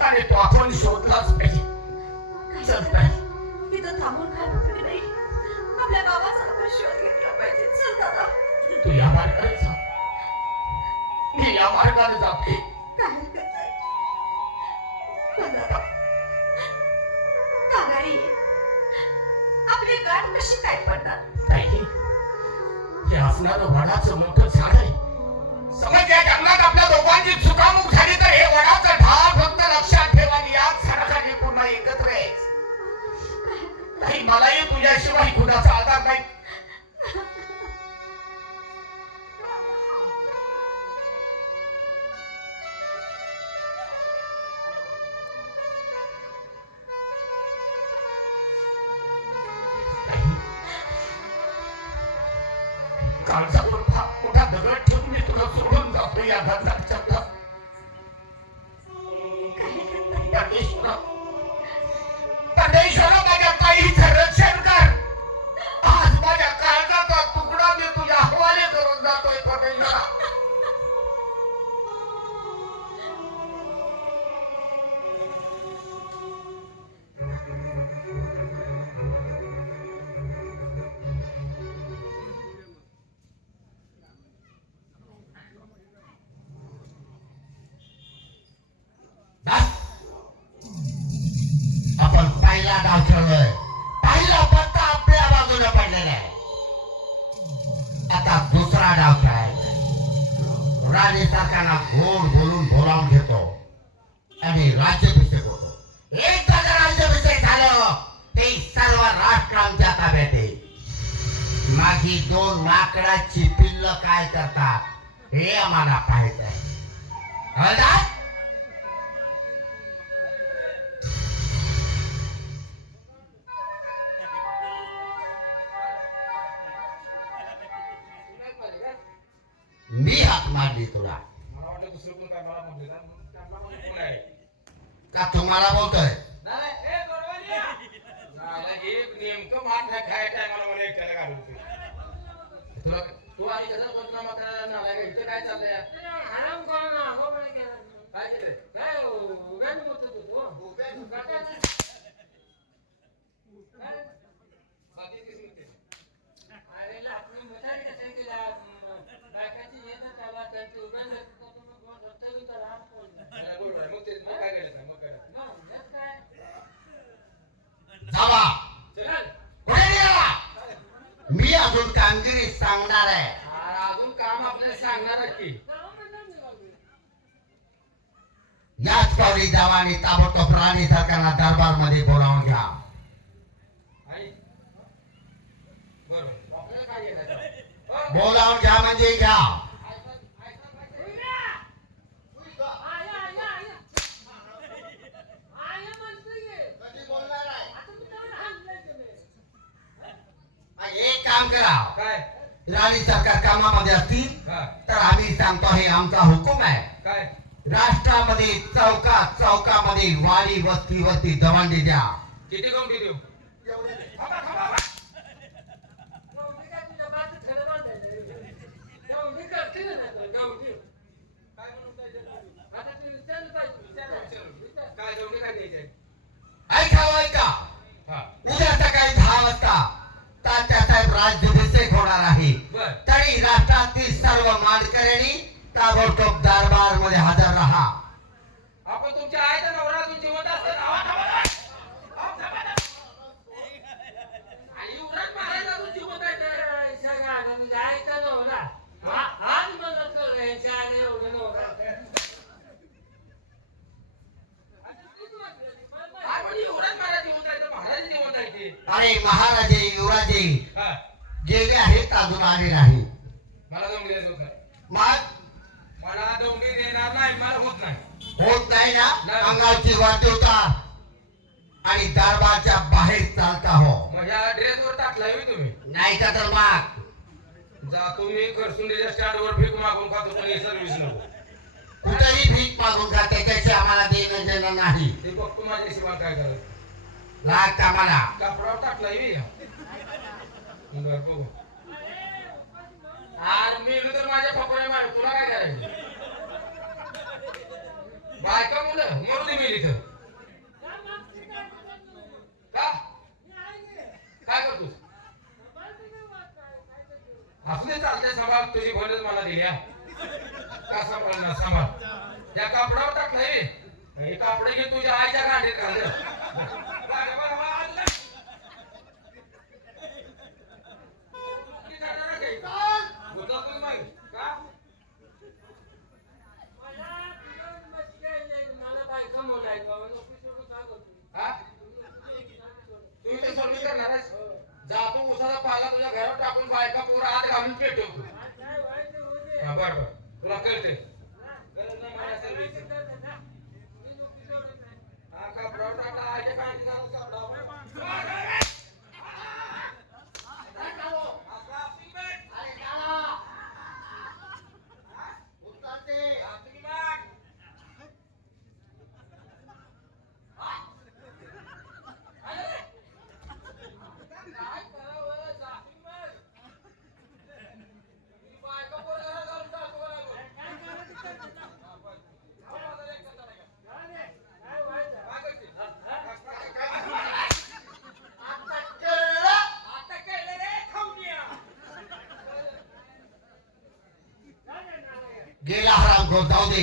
आणि तो आपण शोधलाच पाहिजे चल ताई. तिथं थांबून काय उपयोग नाही आपल्या बाबाचा आपण शोध घेतला पाहिजे. चल दादा. तू या मार्गाने जा. मी या मार्गाने जाते. काय हरकत नाही पण दादा कागाडी आपली गाठ कशी काय पडणार? नाही. हे असणारं वडाचं मोठं झाड आहे. समज या जंगलात आपल्या दोघांची चुकामुक झाली तर हे वडाचं ढाळ लक्षात ठेवा आणि याच झाडाखाली पुन्हा एकत्र यायचं. नाही मलाही तुझ्याशिवाय कुणाचा आधार नाही. कालचा मोठा दगड ठेवून मी तुला सोडून जातो या घराच्या दोन माकडाची पिल्ल काय करतात हे आम्हाला आहे. हळदार मी हाक मारली तुला. काय का? तुम्हाला बोलतोय? नाही, ए, बरोबर आहे. नाही, हे नेमकं नाही खायच्या टायमाला मला एकट्याला घालून होते. तुला तू आणि कसं पंचनामा करायला नालाय का? इथं काय चाललंय यार? काय केलंय? बाकी किती म्हणते? नाही, बरोबर आहे. मग ते- मग काय करायचं? मग काय करायचं? थांबा चल. कुठे निघाला मी अजून कामगिरी सांगणार आहे. अजून काम आपल्याला सांगणार की. याच पावली आणि ताबडतोब राणी सरकारला दरबारमध्ये बोलावून घ्या? बोलावून घ्या म्हणजे घ्या. एक काम करा. काय? राणी सरकार कामामध्ये असतील हा. तर आम्ही सांगतो हे आमचा हुकूम आहे. काय? राष्ट्रामध्ये चौका चौकामध्ये वाडी वस्ती वस्ती दवांडी द्या. किती देऊ? काय काय द्यायचंय ऐका ऐका. हा. उद्या सकाळी दहा वाजता तात्यासाहेब राज्याभिषेक होणार आहे. तरी राष्ट्रातील सर्व मानकऱ्यांनी ताबडतोब दरबारमध्ये हजर राहा. आपण तुमच्या नवरा युवराज महाराज अजून जिवंत आहेत तर. आपण युवराज महाराज जिवंत आहेत तर महाराज जिवंत आहेत ते. अरे महाराजे युवराजे हा. गेले आहेत अजून आले नाही. मला होत. मग? मला जमली देणार नाही मला होत नाही. होत नाही ना. अंगाची वाजवता आणि दरबारच्या बाहेर चालता हो. माझ्या ड्रेसवर टाकला तुम्ही. नाही का तर माग? जातो मी करसुंडीच्या स्टँडवर भीक मागून खातो पण हे सर्व्हिस नको. कुठेही भीक मागून खा त्याच्याशी आम्हाला देणं देणं नाही. ते बघतो माझ्या शिवाय काय करत लाग कामाला कापडावर टाकला बी बर बघू आर मी तर माझ्या पप्पाने मार तुला काय करायचं? बायका मुलं मरू दे मी इथं. का? काय करतोस? असू दे चालते सांभाळ तुझी भरच मला दिली का सांभाळ ना सांभाळ. त्या कापडावर टाकलंय हे कापड घे तुझ्या आईच्या गांडीत घाल रे. बरं, बरं, बरं, आणलं. किती जाणार आहे काही? होता तुम्ही मागे. का? हा? तुम्ही ते सोडून करणार आहेस? जातो उसाचा पाला तुझ्या घरात टाकून बायका पोरं आत घालून पेटवतो. हा बर तुला कळते नाही माझ्या सर्व्हिस हा कपड्यावर टाकला आईच्या गांडीत घालून कपड्यावर. गेला हराम खोर जाऊ दे.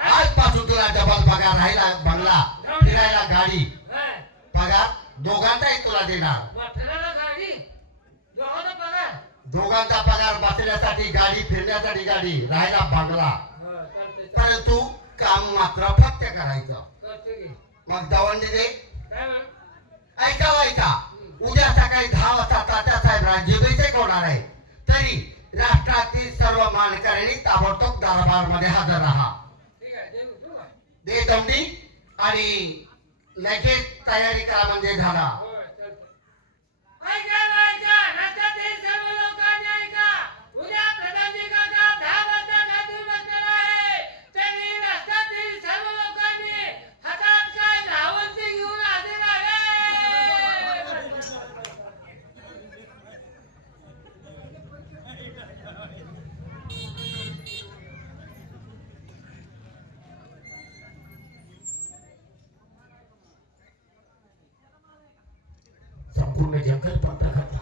आजपासून तुला डबल पगार राहिला बंगला फिरायला गाडी. पगार दोघांचाही तुला देणार. दोघांचा पगार बसण्यासाठी गाडी फिरण्यासाठी गाडी राहायला बंगला. परंतु काम मात्र फक्त करायचं. मग दवंडी दे. ऐका ऐका. उद्या सकाळी दहा वाजता तात्या साहेब राजीव होणार आहे? राष्ट्रातील सर्व मानकऱ्यांनी ताबडतोब दरबारमध्ये हजर राहा. दे दमडी आणि लगेच तयारी करा म्हणजे झाला ऐका ऐका राज्यातील सर्व लोकांनी ऐका उद्या प्रधानजी काका दहा वाजता गादी बसणार आहे त्यांनी रस्त्यातील सर्व लोकांनी हातात काय धावंती घेऊन हजर राहावे संपूर्ण जंगल पत्र घातला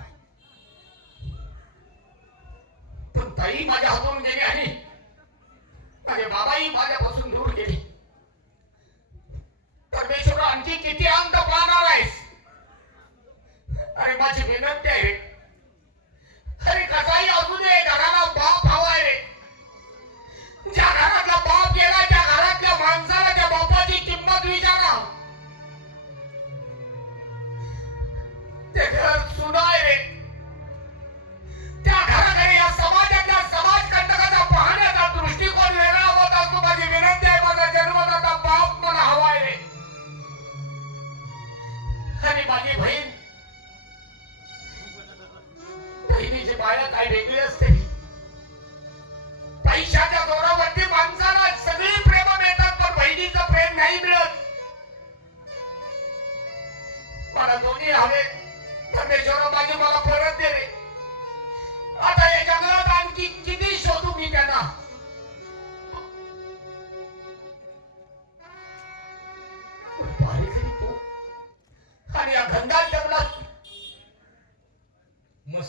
पण ताई माझ्या हातून गेली आणि माझे माझ्यापासून दूर गेली. परमेश्वर आणखी किती अंत पाहणार आहेस? अरे माझी विनंती आहे. अरे कसाही असू दे घराला बाप हवा आहे. ज्या घरातला बाप गेला त्या घरातल्या माणसाला त्या बापाची किंमत विचारा. ते घर सुना आहे आणि माझी बहीण. बहिणीची बाया काय वेगळी असते. पैशाच्या जोरावरती माणसाला सगळी प्रेम मिळतात पण बहिणीचं प्रेम नाही मिळत. मला दोन्ही हवे. परमेश्वर माझी मला परत दे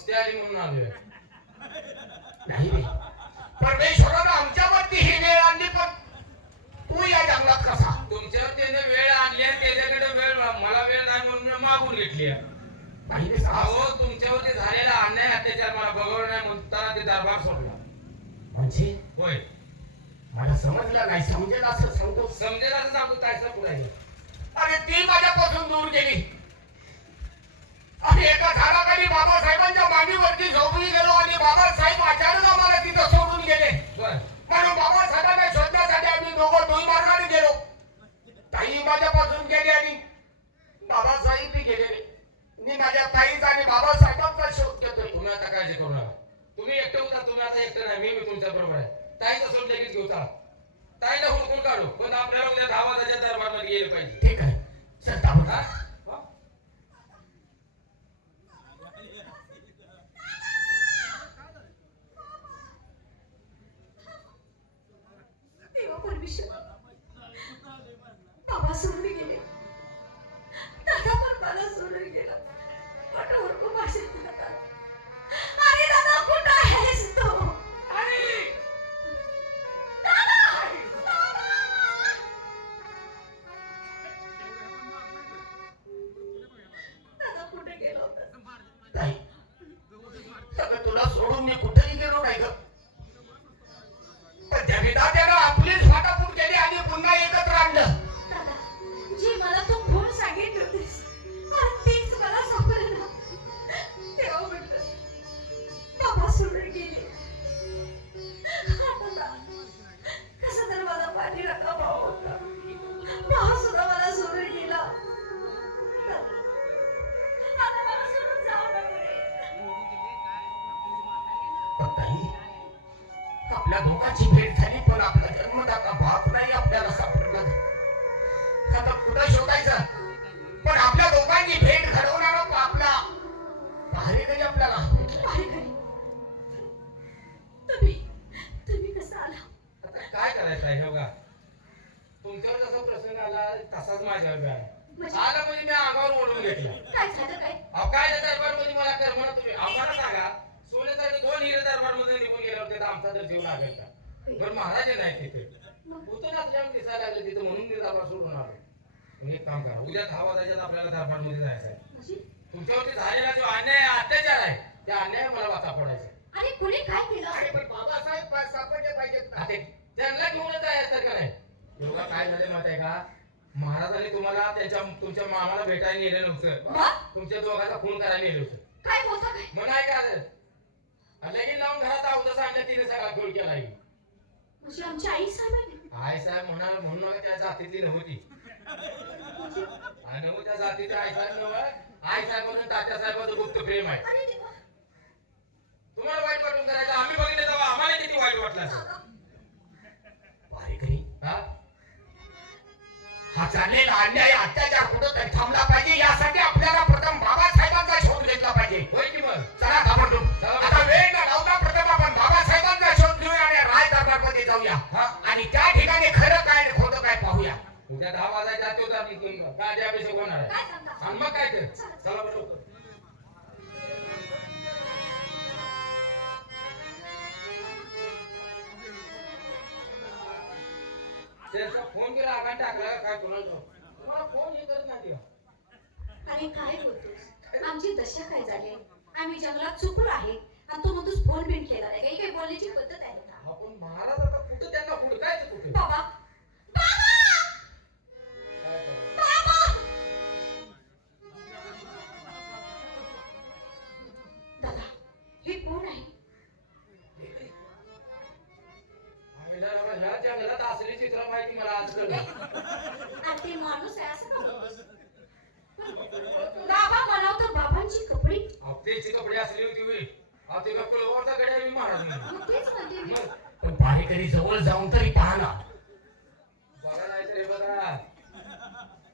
मस्ती आली म्हणून आलोय. नाही परमेश्वरानं आमच्यावरती ही वेळ आणली पण तू या जंगलात कसा? तुमच्यावर त्याने वेळ आणली आणि त्याच्याकडे वेळ मला वेळ नाही म्हणून मी मागून घेतली अहो तुमच्यावरती झालेला अन्याय अत्याचार मला बघवलं नाही म्हणताना ते दरबार सोडला. म्हणजे? होय. मला समजलं नाही समजेल असं सांगतो समजेल असं सांगतो काय पुढे अरे ती माझ्यापासून दूर गेली. आणि एका झाडाखाली बाबासाहेबांच्या मांडीवरती झोपली गेलो आणि बाबासाहेब अचानक आम्हाला तिथं सोडून गेले. म्हणून बाबासाहेबांना शोधण्यासाठी आम्ही दोघं दोन मार्गाने गेलो. ताई माझ्यापासून गेली आणि बाबासाहेब बी गेले. मी माझ्या ताईचा आणि बाबासाहेबांचा आता काळजी करू नका. तुम्ही एकटे होता तुम्ही आता एकटे नाही. मी तुमच्या बरोबर आहे. ताईचा सोड लगेच घेऊ ताईला हुडकून काढू. पण आपल्याला उद्या दहा वाजाच्या दरबारमध्ये गेले पाहिजे. ठीक आहे. चल ताबडतोब. मला तुमच्यावर जसा प्रसंग आला तसाच माझ्यावर बी आला म्हणजे? आला म्हणजे मी अंगावर ओढून घेतला. काय झालं काय? अहो काय दरबारमध्ये मला कर म्हणा तुम्ही आम्हाला सांगा सोन्यासाठी दोन हिरे दरबारमध्ये निघून गेले होते तर आमचा तर जीव लागेल का? बरं महाराज नाही तिथे. उतर असल्यावर दिसायला लागले तिथे म्हणून मी दरबार सोडून आलो. तुम्ही एक काम करा उद्या दहा वाजायच्यात आपल्याला दरबारमध्ये जायचं आहे. म्हणजे? तुमच्यावरती झालेला जो अन्याय आहे, अत्याचार आहे त्या अन्याय मला वाचा पडायचा आणि कुणी काय केलं? अरे पण बाबासाहेब पा- सापडले पाहिजेत. ना आता त्यांना घेऊनच जायचं का नाही. योगा काय झालं माहिती आहे का? महाराजांनी तुम्हाला त्यांच्या तुमच्या मामाला भेटायला नेलं नव्हतं मग? तुमच्या दोघांचा खून करायला नेलं होतं. काय काय? मग नाही का आलं? आणि लगेच लावून घरात अवधं सांगल्या तिने सगळा खेळ केला आहे. म्हणजे आमची आई आई साहेब म्हणाल म्हणून नका त्या जातीतली नव्हती. आणि नव्ह त्या जातीची आई साहेब नव्ह आई साहेब म्हणून तात्या साहेबाचं गुप्त प्रेम आहे. अरे देवा. तुम्हाला वाईट वाटून करायचं आम्ही बघितलं तेव्हा आम्हाला किती वाईट वाटलं असेल. हा चाललेला अन्याय अत्याचार कुठं तरी थांबला पाहिजे यासाठी आपल्याला प्रथम बाबासाहेबांचा शोध घेतला पाहिजे. होय की मग? चला ताबडतोब आता वेळ न लावता प्रथम आपण बाबासाहेबांचा शोध घेऊया आणि राय दरबारमध्ये जाऊया. हा. आणि त्या ठिकाणी खरं काय आणि खोटं काय पाहूया. उद्या दहा वाजायच्या आत तो तर गादी अभिषेक होणार आहे? काय मग काय ते. चला. बरं त्यांचा फोन केला आगान टाकला काय कोणाला तुम्हाला फोन हे करत नाही ते. अरे काय बोलतोस? आमची दशा काय झाली? आम्ही जंगलात चुकलो आहे आणि तू म्हणतोस फोन बिन केला नाही. काही काही बोलण्याची पद्धत आहे का? आपण महाराज आता कुठं त्यांना हुडकायचं कुठे? बाबा आपल्याची कपडे असली होती होई अहो ते का गड्या मी महाराज पण भारेकरी जवळ जाऊन तरी पहा ना. बघा नाही तर हे बघा.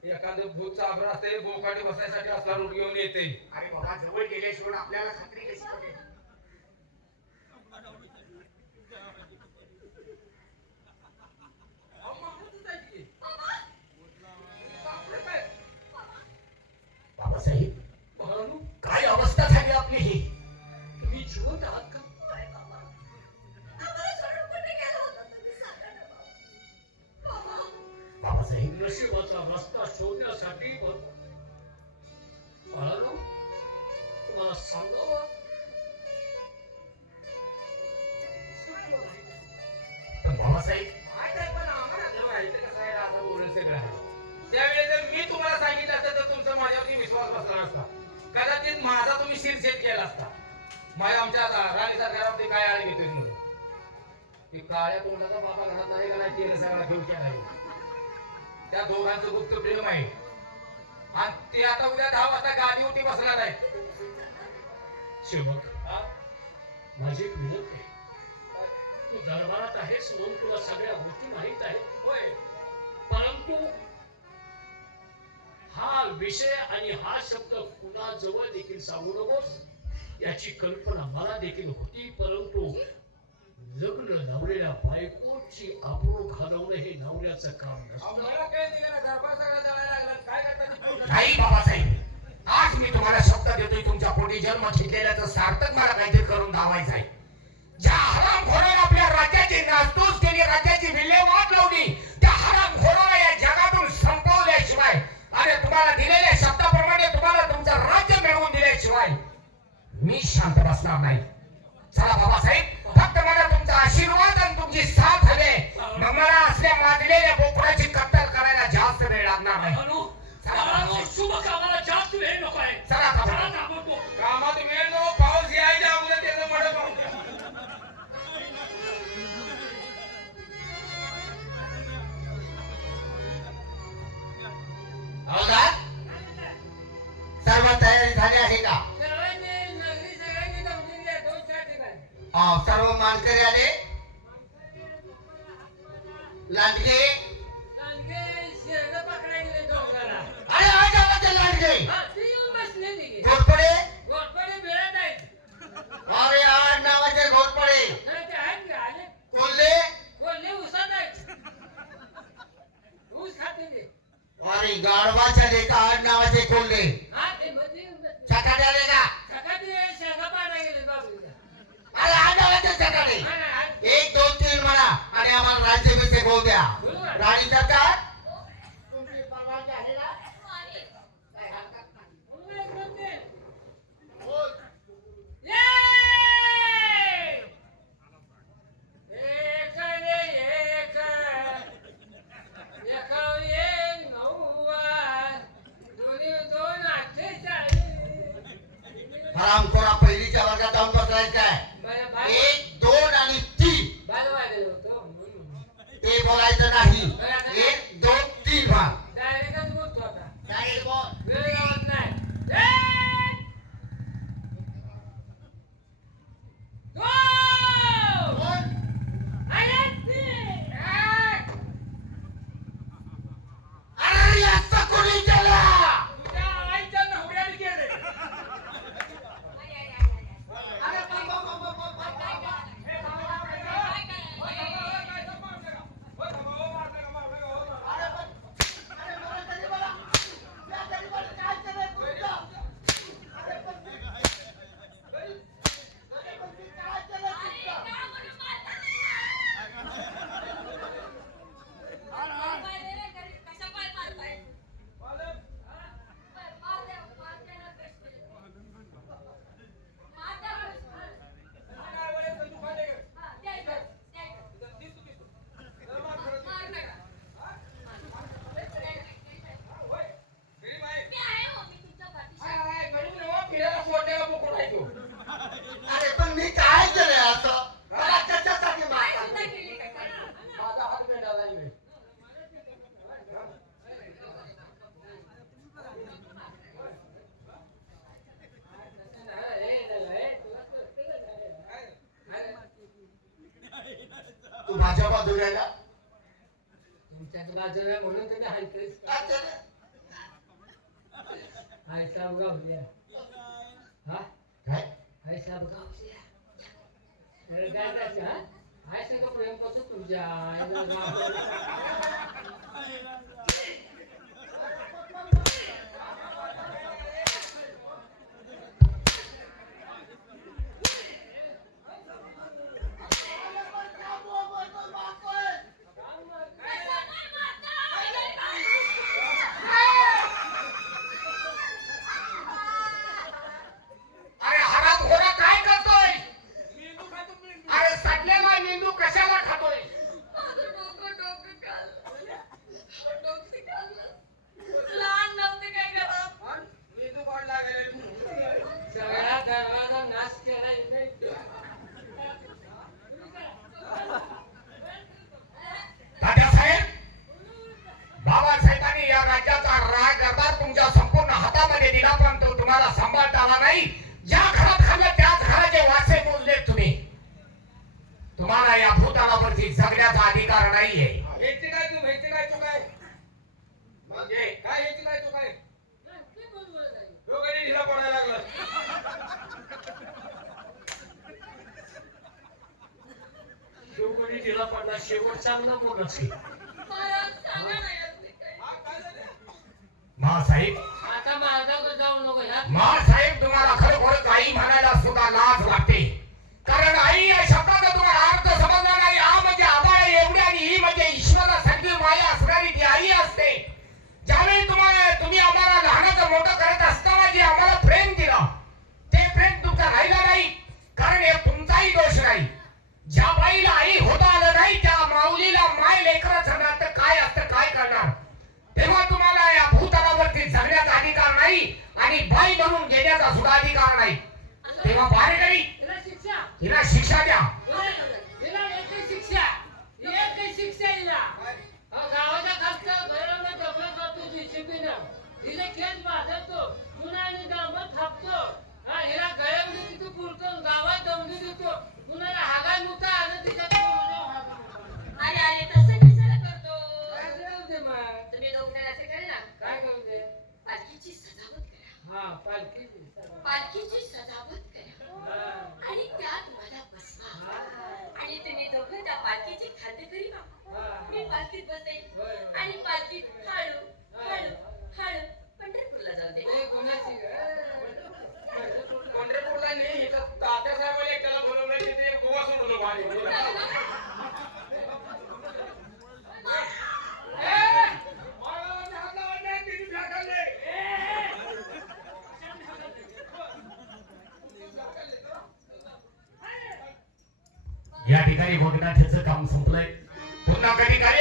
एखादं भूत चाबर असते बोकाटी बसायसाठी असला रूट घेऊन येते अरे बाबा जवळ गेल्याशिवाय आपल्याला खात्री कशी शोधण्यासाठी बघ तुम्हाला सांगावं? बाबासाहेब पण आम्हाला कसं आहे राजा सगळं जर मी तुम्हाला सांगितलं असतं तर तुमचा माझ्यावरती विश्वास बसला असता. कदाचित माझा तुम्ही शिरछेद केला असता. माझ्या आमच्या राणीचा घरामध्ये काय आळ घेतोय म्हणून काळ्या तोंडाचा बाबा घरात आहे का नाही सगळा घेऊन केला त्या दोघांचं गुप्त प्रेम आहे. आणि ते आता उद्या दहा वाजता गादीवरती बसणार आहे. शिवक हा? माझी एक विनंती आहे. तू दरबारात आहेस म्हणून तुला सगळ्या गोष्टी माहीत आहेत. होय. परंतु हा विषय आणि हा शब्द कुणाजवळ देखील सांगू नकोस. याची कल्पना मला देखील होती परंतु लग्न नवऱ्याला बायकोची आबरू घालवणं हे नवऱ्याचं काम नाही बाबासाहेब. आज मी तुम्हाला शब्द देतोय तुमच्या पोटी जन्म घेतलेल्याचं सार्थक मला काहीतरी करून दावायचं आहे. ज्या हराम आपल्या राज्याची नासधूस केली राज्याची विल्हेवाट लावली त्या हराम या जगातून संपवल्याशिवाय आणि तुम्हाला दिलेल्या शब्दाप्रमाणे तुम्हाला तुमचं राज्य मिळवून दिल्याशिवाय मी शांत बसणार नाही. चला बाबासाहेब. तुमचा आशीर्वाद आणि तुमची साथ हवे. मला असल्या माजलेल्या बोकडाची कत्तल करायला जास्त वेळ लागणार नाही. बाळांनो, बाळांनो, शुभ कामाला जास्त वेळ नको आहे. चला आता चला बरं. ताबडतोब. कामात वेळ नको पाऊस यायच्या अगोदर त्याचं सर्व तयारी झाली आहे. मानकरी आले एक नऊवा. दोन्ही दोन अठ्ठेचाळीस. हरामखोरा पहिलीच्या वर्गात जाऊन बसलायचं आहे बोलायचं नाही एक दोन तीन भाग डायरेक्टच बोलतो आता. Direct बोल. वेळ लावत नाही. एक! दोन! बोल. आणि तीन! एक! अरे असं कोणी केलं तुझ्या आईच्या नवऱ्याने केले अरे बाबा, बाबा, बाबा. अरे पण- अरे मला तरी बोला. या तरी बोला, काय केलंय तुमचं? अरे पण मी- अरे पण मी काय केलंय तुमचं? अरे पण मी काय केलंय असं मला त्याच्यासाठी मारतात. माझा हात मिळाला नाही तू माझ्या शेवट चांगला आता जाऊ नको तुम्हाला खरोखर काही म्हणायला सुद्धा लाज वाटते. कारण आई या शब्दाचा तुम्हाला अर्थ समजला नाही. आ म्हणजे आबाळ एवढी आणि ही म्हणजे ईश्वरासारखी माया असणारी ती आई असते. ज्यावेळी तुम्हाला तुम्ही आम्हाला लहानाचं मोठं करत असताना जे आम्हाला प्रेम दिलं भूतलावरती जगण्याचा अधिकार नाही आणि बाई म्हणून घेण्याचा सुद्धा अधिकार नाही. तेव्हा बाहेर हिला शिक्षा. हिला शिक्षा द्या. हा, गावात दमडी देतो. कुणाला हागा नुका आलं तिच्यात अरे अरे तसं कशाला करतो काय करू दे मग? तुम्ही दोघं असं करा ना काय करू दे पालखीची सजावट करा हा पालखी पालखीची सजावट करा. आणि त्यात मला बसवा. आणि तुम्ही दोघं त्या पालखीची खातेकरी व्हा. मी पालखीत होय. आणि पालखीत हळू हळू हळू पंढरपूरला जाऊ दे? पंढरपूरला नाही इथं तात्या साहेबांनी एकट्याला बोलवलं तिथे गोवा सोडून या ठिकाणी वगनाथ्याचं काम संपलंय. पुन्हा कधी काही